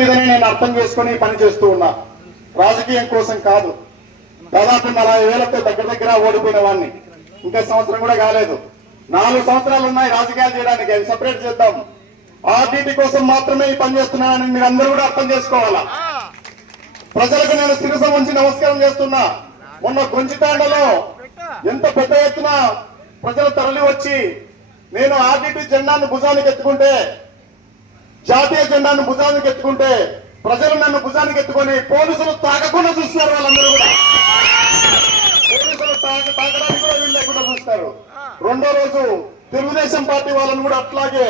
నేను అర్థం చేసుకుని పని చేస్తూ ఉన్నా. రాజకీయం కోసం కాదు. దాదాపు 40,000తో దగ్గర ఓడిపోయిన వాడిని. ఇంకా సంవత్సరం కూడా కాలేదు. 4 సంవత్సరాలు ఉన్నాయి రాజకీయాలు చేయడానికి. అవి సపరేట్ చేద్దాం. ఆర్టీటీ కోసం మాత్రమే ఈ పని చేస్తున్నానని మీరు అందరూ కూడా అర్థం చేసుకోవాలా. ప్రజలకు నేను శిరస ఉంచి నమస్కారం చేస్తున్నా. మొన్న గొంజితాండలో ఎంత పెద్ద ఎత్తున ప్రజలు తరలి వచ్చి నేను ఆర్టీటీ జెండాను భుజానికి ఎత్తుకుంటే, జాతీయ జెండాను భుజానికి ఎత్తుకుంటే ప్రజలు నన్ను భుజానికి ఎత్తుకొని పోలీసులు తాకకుండా చూస్తున్నారు. వాళ్ళందరూ కూడా పోలీసులు తాకడానికి కూడా వీళ్ళు లేకుండా చూస్తారు. రెండో రోజు తెలుగుదేశం పార్టీ వాళ్ళని కూడా అట్లాగే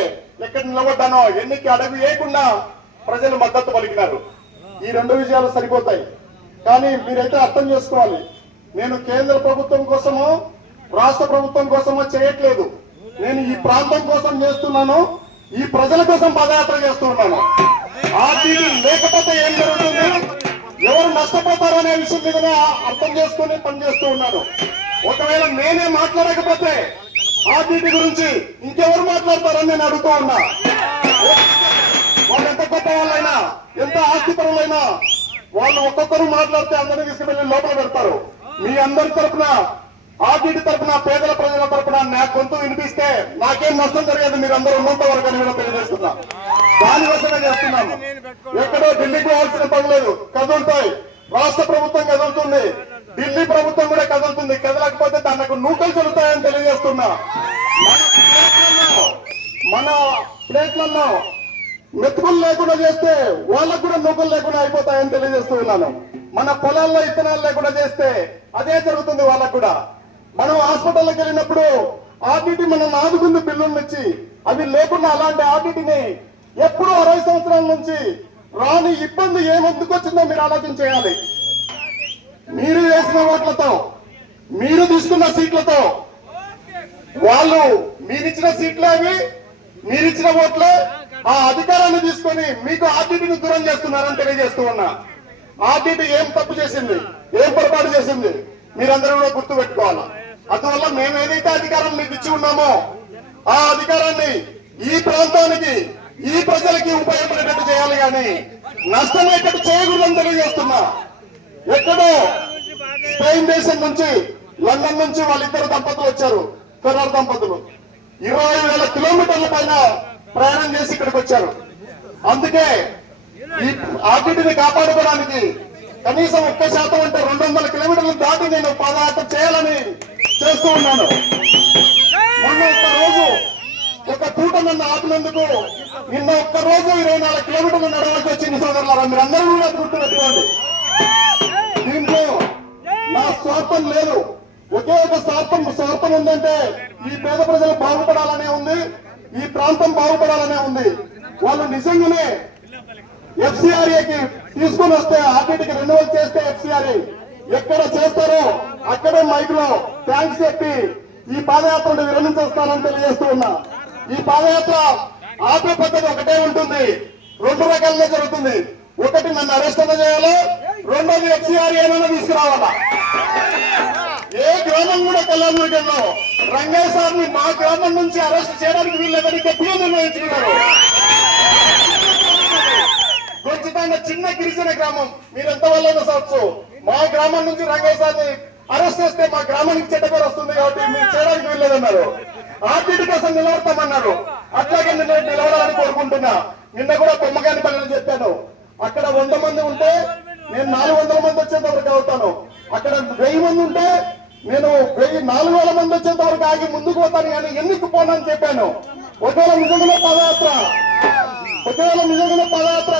ఎక్కడ నిలబడ్డానో ఎన్నిక అడుగు వేయకుండా ప్రజలు మద్దతు పలికినారు. ఈ 2 విజయాలు సరిపోతాయి. కానీ మీరైతే అర్థం చేసుకోవాలి, నేను కేంద్ర ప్రభుత్వం కోసమో రాష్ట్ర ప్రభుత్వం కోసమో చేయట్లేదు. నేను ఈ ప్రాంతం కోసం చేస్తున్నాను, ఈ ప్రజల కోసం పాదయాత్ర చేస్తున్నాను. ఆర్టీటీ లేకపోతే ఏం జరుగుతుంది, ఎవరు నష్టపోతారు అనే విషయం మీదనే అర్థం చేసుకుని పనిచేస్తూ ఉన్నాను. ఒకవేళ నేనే మాట్లాడకపోతే ఆర్టీటీ గురించి ఇంకెవరు మాట్లాడతారని నేను అడుగుతూ ఉన్నా. వాళ్ళు ఎంత గొప్ప వాళ్ళైనా, ఎంత ఆస్తిపరులైనా వాళ్ళు ఒక్కొక్కరు మాట్లాడితే అందరినీ తీసుకువెళ్ళి లోపల పెడతారు. మీ అందరి తరఫున, ఆర్టీటీ తరఫున, పేదల ప్రజల తరఫున నా గొంతు వినిపిస్తే నాకేం నష్టం జరిగేది మీరు అందరూ ఉన్నంత వరకు అని కూడా తెలియజేస్తున్నా. దానికోసమే చేస్తున్నాము. ఎక్కడో ఢిల్లీకి పోవాల్సిన పని లేదు. కదులుతాయి. రాష్ట్ర ప్రభుత్వం కదులుతుంది, ఢిల్లీ ప్రభుత్వం కూడా కదులుతుంది. కదలకపోతే తనకు నూకలు చెల్లుతాయని తెలియజేస్తున్నా. మన ప్లేట్లలో మెతుకులు లేకుండా చేస్తే వాళ్ళకు కూడా నూకలు లేకుండా అయిపోతాయని తెలియజేస్తూ ఉన్నాను. మన పొలాల్లో ఇత్తనాలు లేకుండా చేస్తే అదే జరుగుతుంది వాళ్ళకు కూడా. మనం హాస్పిటల్కి వెళ్ళినప్పుడు ఆర్టీటీ మనం ఆదుకుంది బిల్లులు ఇచ్చి, అవి లేకుండా అలాంటి ఆర్టీటీని ఎప్పుడు 60 సంవత్సరాల నుంచి రాని ఇబ్బంది ఏమెందుకు వచ్చిందో మీరు ఆలోచన చేయాలి. మీరు వేసిన ఓట్లతో, మీరు తీసుకున్న సీట్లతో, వాళ్ళు మీరిచ్చిన సీట్లే అవి, మీరిచ్చిన ఓట్లే, ఆ అధికారాన్ని తీసుకొని మీకు ఆర్టీటీని దూరం చేస్తున్నారని తెలియజేస్తూ ఉన్నా. ఆర్టీటీ ఏం తప్పు చేసింది, ఏం పొరపాటు చేసింది మీరందరూ కూడా గుర్తు పెట్టుకోవాలి. అందువల్ల మేము ఏదైతే అధికారం మీకు ఇచ్చి ఉన్నామో ఆ అధికారాన్ని ఈ ప్రాంతానికి, ఈ ప్రజలకి ఉపయోగపడేటట్టు చేయాలి, కానీ నష్టమయ్యేటట్టు చేయకూడదని తెలియజేస్తున్నా. ఎక్కడో స్పెయిన్ దేశం నుంచి, లండన్ నుంచి వాళ్ళిద్దరు దంపతులు వచ్చారు. ఫెర్రర్ దంపతులు 20,000 కిలోమీటర్ల పైన ప్రయాణం చేసి ఇక్కడికి వచ్చారు. అందుకే ఈ ఆర్టీటీని కాపాడుకోవడానికి కనీసం 1% అంటే 200 కిలోమీటర్లు దాటి నేను పాదయాత్ర చేయాలని చేస్తూ ఉన్నాను. మొన్న ఒక్కరోజు ఒక పూట నన్ను ఆపినందుకు నిన్న ఒక్కరోజు 24 కిలోమీటర్లు నడవలసి వచ్చింది. సోదరులారా, మీరు అందరూ కూడా గుర్తుపెట్టుకోండి. దీంట్లో నా స్వార్థం లేదు. ఒకే ఒక స్వార్థం ఉందంటే ఈ పేద ప్రజలు బాగుపడాలనే ఉంది, ఈ ప్రాంతం బాగుపడాలనే ఉంది. వాళ్ళు నిజంగానే ఎఫ్సిఆర్ఏకి తీసుకుని వస్తే, ఆర్టీటీకి రెన్యువల్ చేస్తే ఎఫ్సిఆర్ఏ ఎక్కడ చేస్తారో అక్కడే మైక్ లో థ్యాంక్స్ చెప్పి ఈ పాదయాత్రను విరమించేస్తానని తెలియజేస్తూ ఉన్నా. ఈ పాదయాత్ర ఆపే పద్ధతి ఒకటే ఉంటుంది. 2 రకాలుగా జరుగుతుంది. ఒకటి నన్ను అరెస్ట్ చేయాలి, రెండోది ఎఫ్సిఆర్ఏ తీసుకురావాలా. ఏ గ్రామం కూడా కళ్యాణదుర్గంలో రంగయ్య సార్ని మా గ్రామం నుంచి అరెస్ట్ చేయడానికి వీళ్ళెవరికి గట్టిగా నిర్ణయించుకున్నారు. గొంచితాండ చిన్న గిరిజన గ్రామం, మీరెంత వాళ్ళైనా సవచ్చు. మా గ్రామం నుంచి రంగయ్య సార్ని అరెస్ట్ చేస్తే మా గ్రామానికి చెడ్డ పేరు వస్తుంది కాబట్టి మీరు చేయడానికి వీల్లేదన్నారు. ఆర్టీటీ కోసం నిలబడతామన్నారు. అట్లాగే నిలబడాలని కోరుకుంటున్నా. నిన్న కూడా కొమ్మగాని పల్లెలు చెప్పాను. అక్కడ 100 మంది ఉంటే నేను 400 మంది వచ్చేంత వరకు అవుతాను. అక్కడ 1000 మంది ఉంటే నేను 4,000 మంది వచ్చేంత వరకు ఆగి ముందుకు పోతాను, కానీ ఎందుకు పోనని చెప్పాను. ఒకవేళ నిజంగానే పాదయాత్ర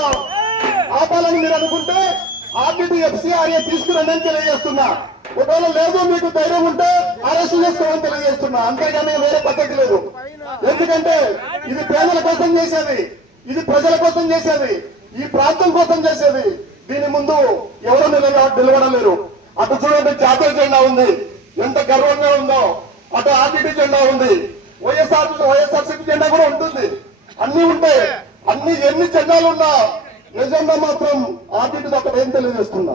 ఆపాలని మీరు అనుకుంటే ఆర్టీటీ ఎఫ్సిఆర్ఏ తీసుకురండి అని తెలియజేస్తున్నా. ఒకవేళ లేదు మీకు ధైర్యం ఉంటే అరెస్ట్ చేసుకోమని తెలియజేస్తున్నా. అంతేగాని వేరే పద్ధతి లేదు. ఎందుకంటే ఇది పేదల కోసం చేసేది, ఇది ప్రజల కోసం చేసేది, ఈ ప్రాంతం కోసం చేసేది. దీని ముందు ఎవరు నిలబడలేరు. అటు చూడండి, జాతీయ జెండా ఉంది, ఎంత గర్వంగా ఉందో. అటు ఆర్టీటీ జెండా ఉంది, వైఎస్ఆర్సీపీ జెండా కూడా ఉంటుంది. అన్ని ఉంటాయి. ఎన్ని జెండాలు ఉన్నా నిజంగా మాత్రం ఆర్టీటీ ఒకటి ఏం తెలియజేస్తున్నా.